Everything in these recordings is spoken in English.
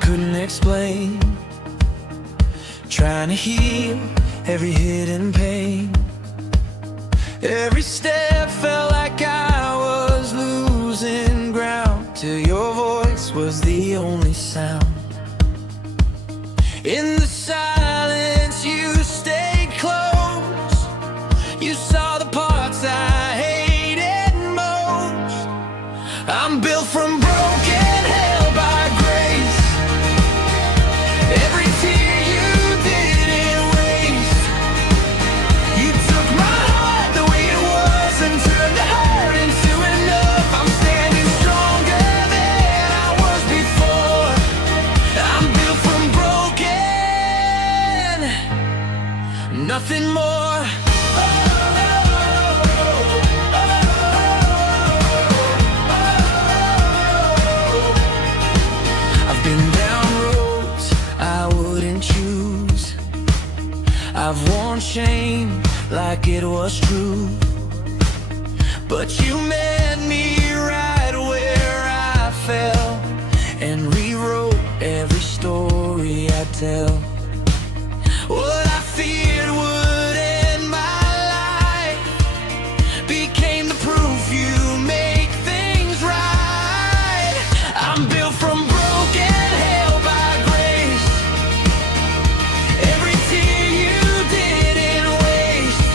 couldn't explain, trying to heal every hidden pain. Every step felt like I was losing ground, till your voice was the only sound. In the silence you stayed close. You saw the parts I hated most. I'm built from broken, held by grace. Every tear you didn't waste. You took my heart the way it was and turned the hurt into enough. I'm standing stronger than I was before. I'm built from broken, nothing more. I've been down roads I wouldn't choose. I've worn shame like it was true, but you met me right where I fell and rewrote every story I tell. What I feared would end my life became the proof you make things right. I'm built from broken, held by grace. Every tear you didn't waste.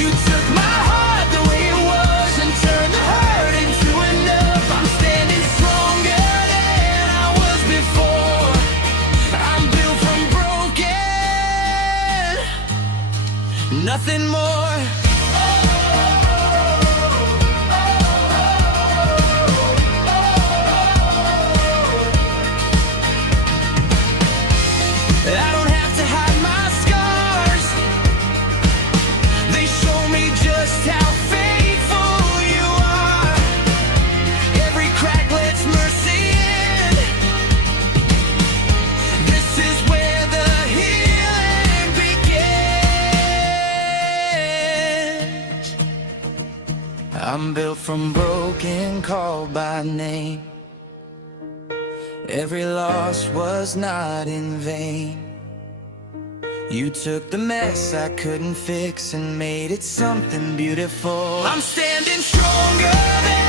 You took my heart the way it was and turned the hurt into enough. I'm standing stronger than I was before. I'm built from broken, nothing more. I don't have to hide my scars. They show me just how faithful you are. Every crack lets mercy in. This is where the healing begins. I'm built from broken, called by name. Every loss was not in vain. You took the mess I couldn't fix and made it something beautiful. I'm standing stronger than